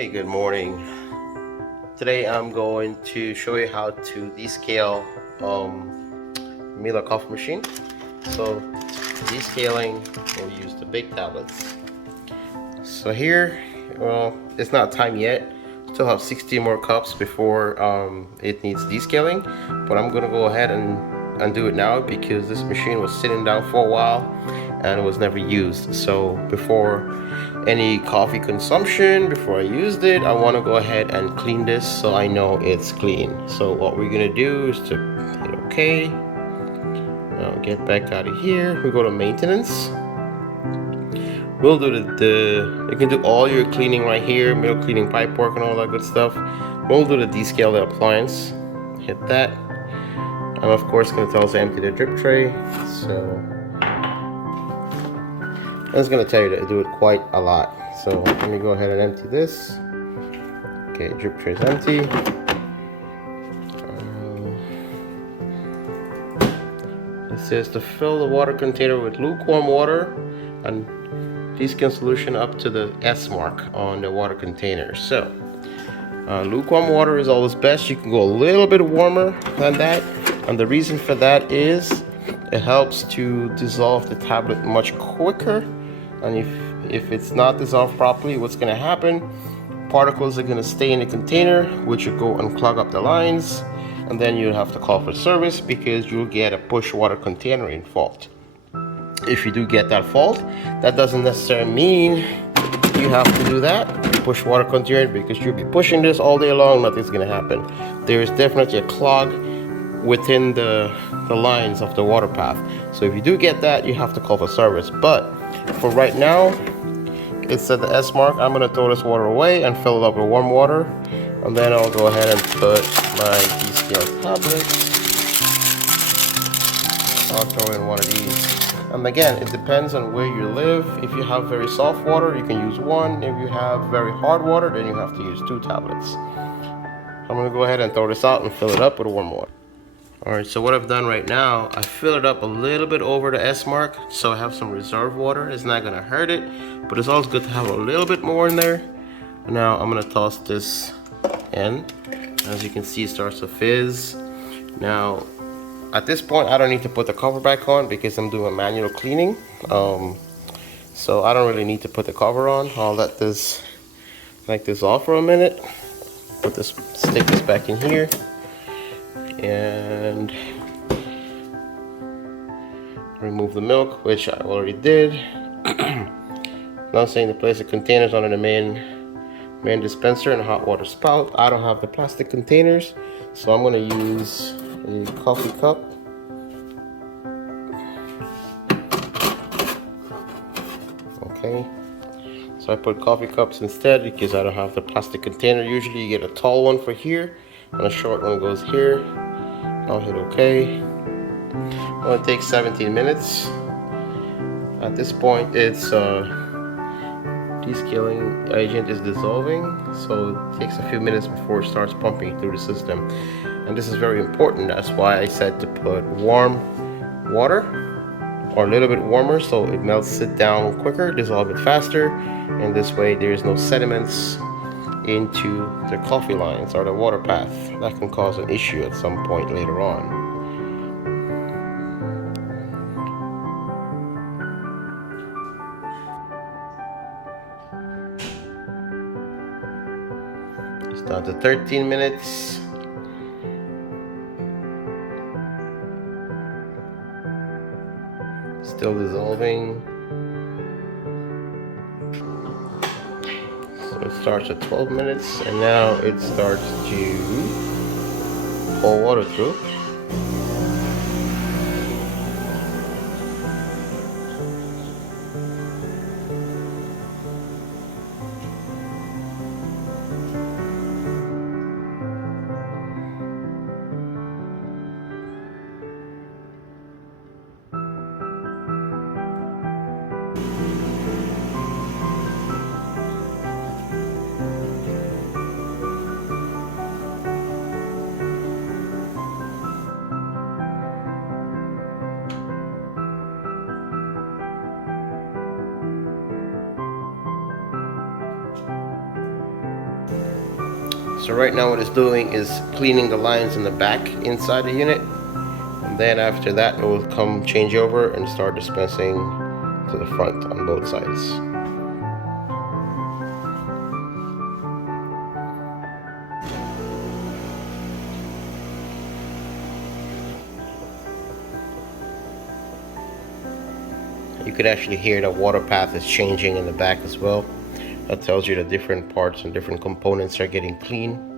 Hey, good morning. Today I'm going to show you how to descale Miele coffee machine. So descaling, we'll use the big tablets. So here, it's not time yet. Still have 60 more cups before it needs descaling, but I'm gonna go ahead and do it now because this machine was sitting down for a while and it was never used. So before any coffee consumption, before I used it, I want to go ahead and clean this so I know it's clean. So what we're gonna do is to hit OK. Now get back out of here. We go to maintenance. We'll do you can do all your cleaning right here, middle cleaning, pipe work, and all that good stuff. We'll do the descale the appliance. Hit that. I'm of course going to tell us to empty the drip tray. So it's going to tell you to do it quite a lot. So let me go ahead and empty this. Okay, drip tray is empty. It says to fill the water container with lukewarm water and descale solution up to the S mark on the water container. So lukewarm water is always best. You can go a little bit warmer than that, and the reason for that is it helps to dissolve the tablet much quicker. And if it's not dissolved properly, what's going to happen? Particles are going to stay in the container, which will go and clog up the lines, and then you'll have to call for service because you'll get a push water container in fault. If you do get that fault, that doesn't necessarily mean you have to do that, push water container, because you'll be pushing this all day long, nothing's going to happen. There is definitely a clog within the lines of the water path. So if you do get that, you have to call for service. But for right now, it's at the S mark. I'm going to throw this water away and fill it up with warm water, and then I'll go ahead and put my descale tablets. I'll throw in one of these. And again, it depends on where you live. If you have very soft water, you can use one. If you have very hard water, then you have to use 2 tablets. I'm going to go ahead and throw this out and fill it up with warm water. Alright, so what I've done right now, I fill it up a little bit over the S mark, so I have some reserve water. It's not going to hurt it, but it's always good to have a little bit more in there. Now I'm going to toss this in. As you can see, it starts to fizz. Now, at this point, I don't need to put the cover back on because I'm doing a manual cleaning. So I don't really need to put the cover on. I'll let this off for a minute. Stick this back in here. And remove the milk, which I already did. Now I'm saying to place the containers under the main dispenser and a hot water spout. I don't have the plastic containers, so I'm going to use a coffee cup. Okay, so I put coffee cups instead because I don't have the plastic container. Usually you get a tall one for here and a short one goes here. I'll hit OK. Well, it takes 17 minutes. At this point, it's descaling agent is dissolving, so it takes a few minutes before it starts pumping through the system. And this is very important. That's why I said to put warm water or a little bit warmer so it melts it down quicker, dissolve it faster, and this way there is no sediments into the coffee lines or the water path. That can cause an issue at some point later on. It's down to 13 minutes. Still dissolving. So it starts at 12 minutes and now it starts to pour water through. So right now what it's doing is cleaning the lines in the back inside the unit, and then after that it will come change over and start dispensing to the front on both sides. You could actually hear the water path is changing in the back as well. That tells you the different parts and different components are getting clean.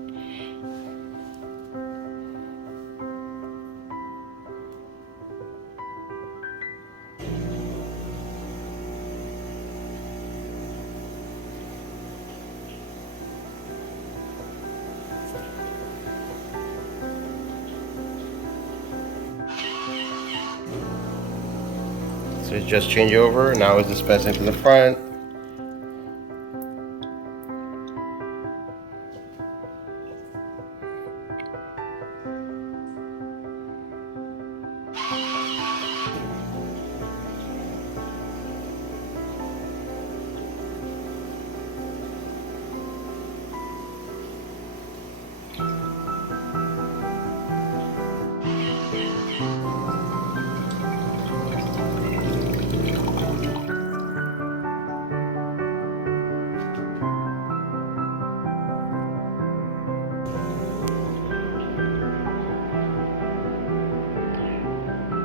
So it's just change over, now it's dispensing to the front.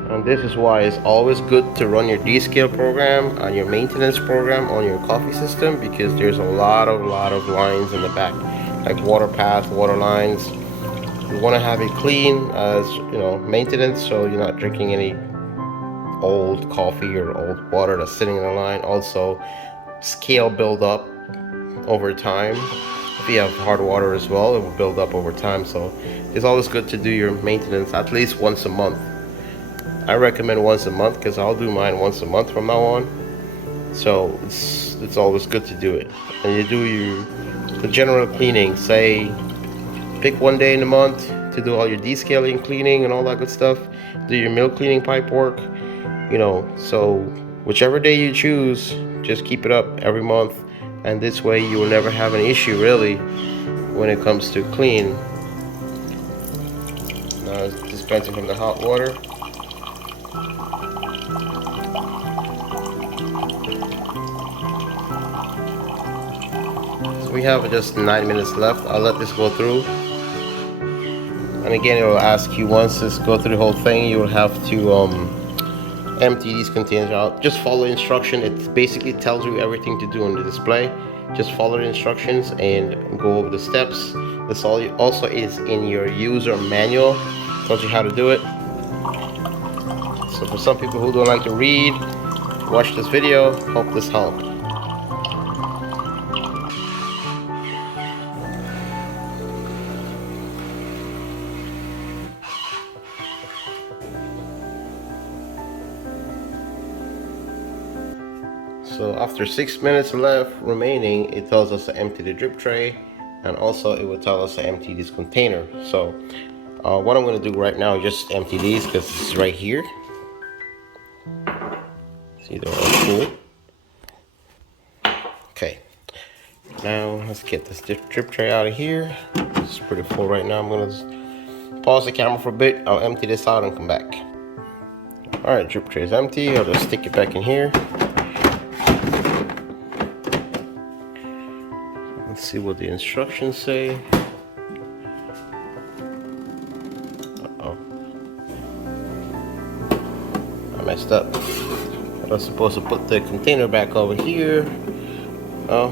And this is why it's always good to run your Descale program and your maintenance program on your coffee system, because there's a lot of lines in the back, like water path, water lines. You want to have it clean as maintenance, so you're not drinking any old coffee or old water that's sitting in the line. Also, scale build up over time. If you have hard water as well, it will build up over time. So it's always good to do your maintenance at least once a month. I recommend once a month because I'll do mine once a month from now on. So it's always good to do it. And you do the general cleaning. Say, pick one day in the month to do all your descaling cleaning and all that good stuff. Do your milk cleaning pipe work. So whichever day you choose, just keep it up every month. And this way you will never have an issue really when it comes to clean. Now it's dispensing from the hot water. We have just 9 minutes left. I'll let this go through, and again it will ask you, once this go through the whole thing, you will have to empty these containers out. Just follow the instruction. It basically tells you everything to do on the display. Just follow the instructions and go over the steps. This also is in your user manual. Tells you how to do it. So for some people who don't like to read, watch this video. Hope this helped. So after 6 minutes left remaining, it tells us to empty the drip tray, and also it will tell us to empty this container. So what I'm going to do right now is just empty these because this is right here. See, they're all full. Okay, now let's get this drip tray out of here. It's pretty full right now. I'm going to pause the camera for a bit. I'll empty this out and come back. Alright, drip tray is empty. I'll just stick it back in here. Let's see what the instructions say. Uh-oh. I messed up. I was supposed to put the container back over here. Oh,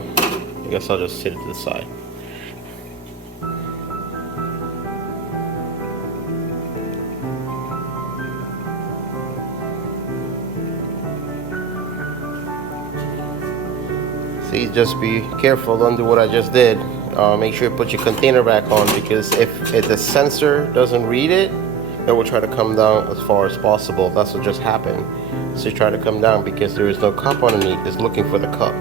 I guess I'll just set it to the side. See, just be careful, don't do what I just did. Make sure you put your container back on, because if the sensor doesn't read it, it will try to come down as far as possible. That's what just happened. So you try to come down because there is no cup underneath. It's looking for the cup.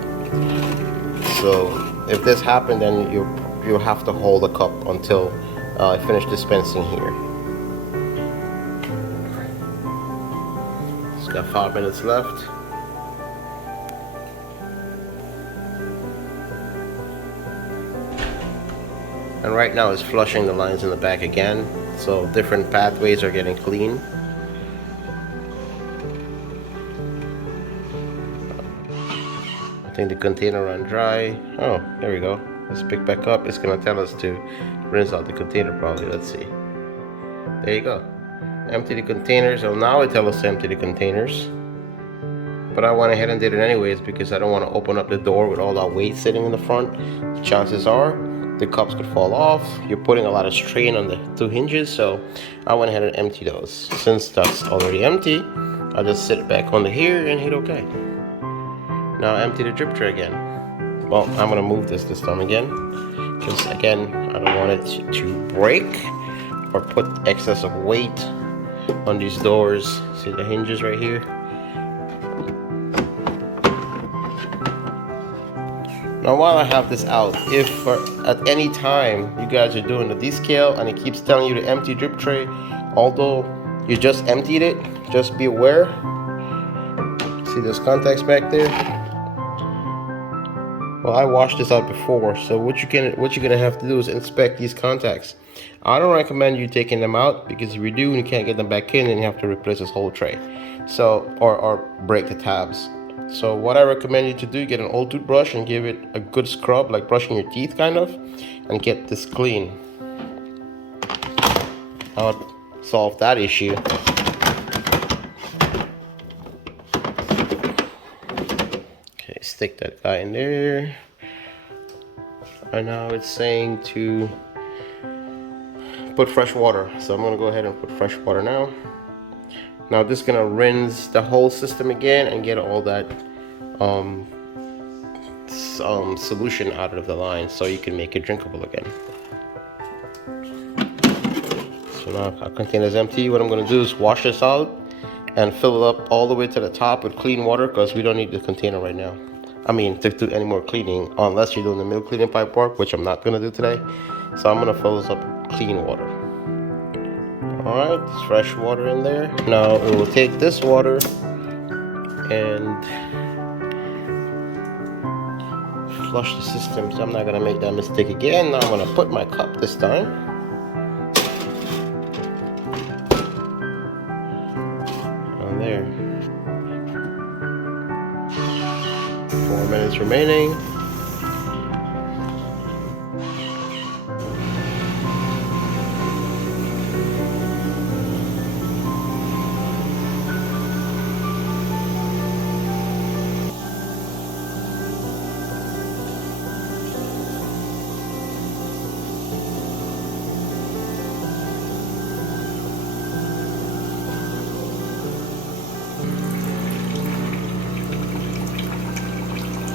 So if this happened, then you'll have to hold the cup until I finish dispensing here. It's got 5 minutes left. And right now it's flushing the lines in the back again, so different pathways are getting clean. I think the container run dry. Oh, there we go. Let's pick back up. It's gonna tell us to rinse out the container probably. Let's see. There you go. Empty the containers. So now it tells us to empty the containers. But I went ahead and did it anyways because I don't want to open up the door with all that weight sitting in the front. The chances are the cups could fall off. You're putting a lot of strain on the two hinges, so I went ahead and emptied those. Since that's already empty, I'll just sit back on the here and hit OK. Now empty the drip tray again. Well, I'm gonna move this time again, because again, I don't want it to break or put excess of weight on these doors. See the hinges right here? Now while I have this out, if at any time you guys are doing the descale and it keeps telling you to empty drip tray, although you just emptied it, just be aware. See those contacts back there? Well, I washed this out before, so what you're gonna have to do is inspect these contacts. I don't recommend you taking them out, because if you do and you can't get them back in, then you have to replace this whole tray. So, or break the tabs. So what I recommend you to do, get an old toothbrush and give it a good scrub, like brushing your teeth kind of, and get this clean. I'll solve that issue. Okay, stick that guy in there. And now it's saying to put fresh water. So I'm gonna go ahead and put fresh water now. Now this is gonna rinse the whole system again and get all that solution out of the line, so you can make it drinkable again. So now our container is empty. What I'm gonna do is wash this out and fill it up all the way to the top with clean water, because we don't need the container right now. I mean, to do any more cleaning, unless you're doing the middle cleaning pipe work, which I'm not gonna do today. So I'm gonna fill this up with clean water. Alright, there's fresh water in there. Now it will take this water and flush the system. So I'm not gonna make that mistake again. Now I'm gonna put my cup this time. On there. 4 minutes remaining.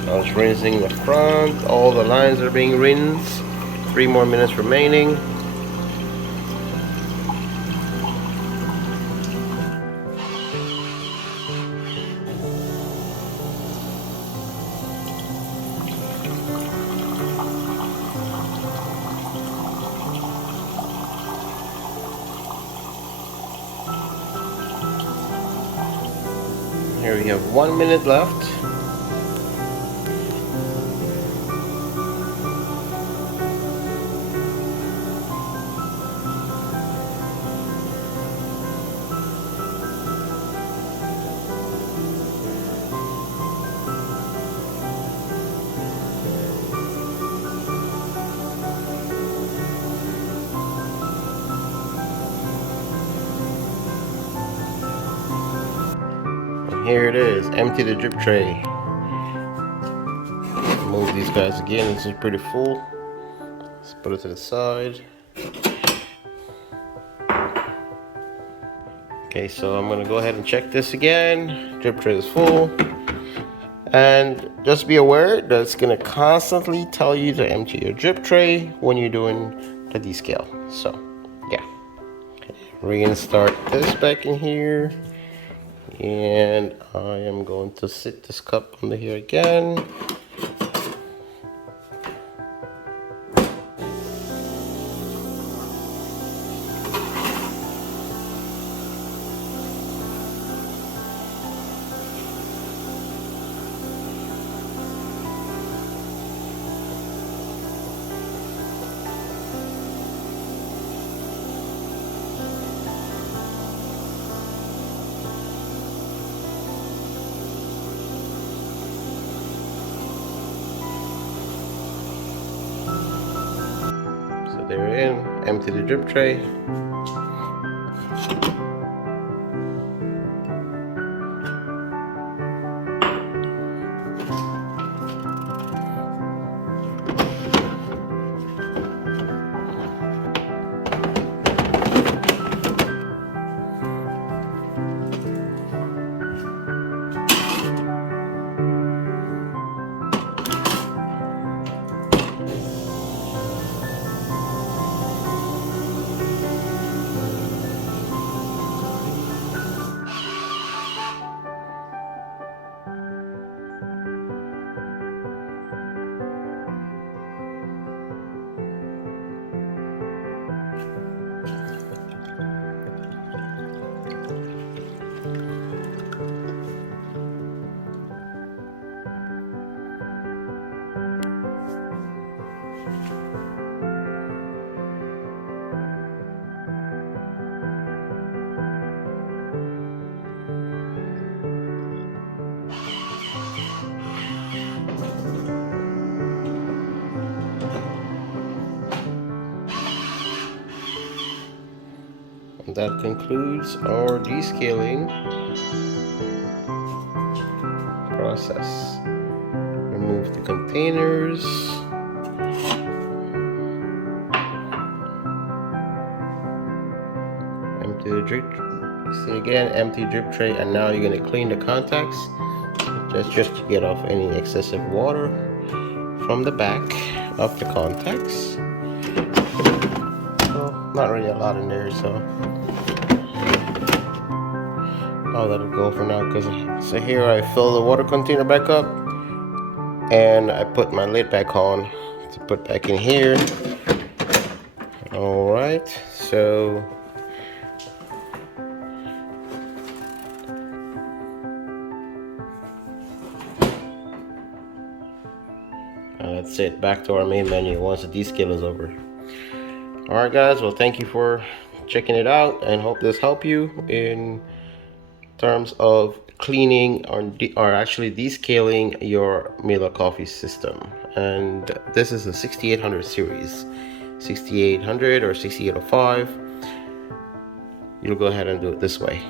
I was rinsing the front, all the lines are being rinsed. 3 more minutes remaining. Here we have 1 minute left. Here it is, empty the drip tray. Move these guys again, this is pretty full. Let's put it to the side. Okay, so I'm gonna go ahead and check this again. Drip tray is full. And just be aware that it's gonna constantly tell you to empty your drip tray when you're doing the descale. So, yeah. Okay, reinstart this back in here. And I am going to sit this cup under here again. they're in. Empty the drip tray. And that concludes our descaling process. Remove the containers. Empty the drip. See again, empty drip tray, and now you're gonna clean the contacts. Just to get off any excessive water from the back of the contacts. Well, not really a lot in there, so I'll let it go for now. So here I fill the water container back up, and I put my lid back on to put back in here. All right, so that's it. Back to our main menu once the descale is over. All right, guys. Well, thank you for checking it out, and hope this helped you in terms of cleaning or actually descaling your Miele coffee system. And this is a 6800 series, 6800 or 6805. You'll go ahead and do it this way.